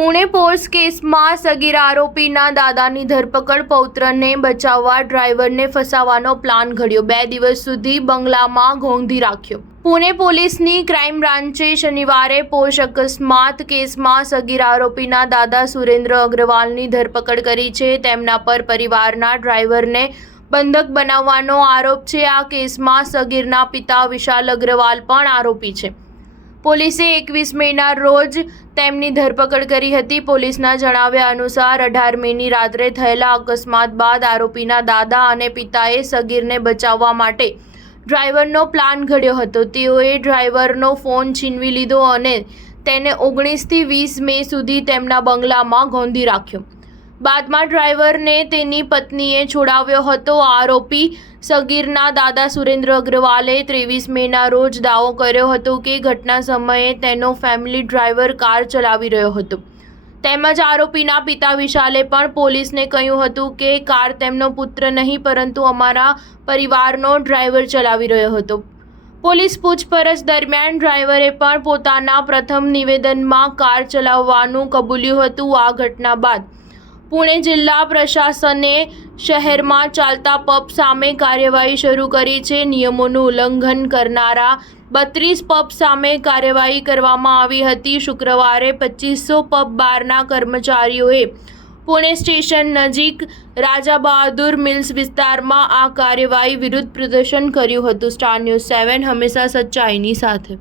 Pune pores केसમાં સગીર આરોપીના દાદાની ધરપકડ. પૌત્રને બચાવવા ડ્રાઈવરને ફસાવવાનો પ્લાન ઘડ્યો. 2 દિવસ સુધી બંગલામાં ગોંધી રાખ્યો. પુણે પોલીસની ક્રાઇમ બ્રાન્ચે શનિવારે પોર્સ અકસ્માત કેસમાં સગીર આરોપીના દાદા સુરેન્દ્ર અગ્રવાલની ધરપકડ કરી છે. તેમના પર પરિવારના ડ્રાઈવરને બંધક બનાવવાનો આરોપ છે. આ કેસમાં સગીરના પિતા વિશાલ અગ્રવાલ પણ આરોપી છે. પોલીસે 21 મેના રોજ તેમની ધરપકડ કરી હતી. પોલીસના જણાવ્યા અનુસાર 18 મેની રાત્રે થયેલા અકસ્માત બાદ આરોપીના દાદા અને પિતાએ સગીરને બચાવવા માટે ડ્રાઈવરનો પ્લાન ઘડ્યો હતો. તેઓએ ડ્રાઈવરનો ફોન છીનવી લીધો અને તેને 19થી 20 મે સુધી તેમના બંગલામાં ગોંધી રાખ્યો. બાદમાં ડ્રાઈવરને તેની પત્નીએ છોડાવ્યો હતો. આરોપી સગીરના દાદા સુરેન્દ્ર અગ્રવાલે 23 મેના રોજ દાવો કર્યો હતો કે ઘટના સમયે તેનો ફેમિલી ડ્રાઈવર કાર ચલાવી રહ્યો હતો. તેમજ આરોપીના પિતા વિશાલે પણ પોલીસને કહ્યું હતું કે કાર તેમનો પુત્ર નહીં પરંતુ અમારા પરિવારનો ડ્રાઈવર ચલાવી રહ્યો હતો. પોલીસ પૂછપરછ દરમિયાન ડ્રાઈવરે પણ પોતાના પ્રથમ નિવેદનમાં કાર ચલાવવાનું કબૂલ્યું હતું. આ ઘટના બાદ પુણે જિલ્લા પ્રશાસને શહેરમાં ચાલતા પબ સામે કાર્યવાહી શરૂ કરી છે. નિયમોનું ઉલ્લંઘન કરનારા 32 પબ સામે કાર્યવાહી કરવામાં આવી હતી. શુક્રવારે 2500 પબ બારના કર્મચારીઓએ પુણે સ્ટેશન નજીક રાજા બહાદુર મિલ્સ વિસ્તારમાં આ કાર્યવાહી વિરુદ્ધ પ્રદર્શન કર્યું હતું. સ્ટાર ન્યૂઝ 7 હંમેશા સચ્ચાઈની સાથે.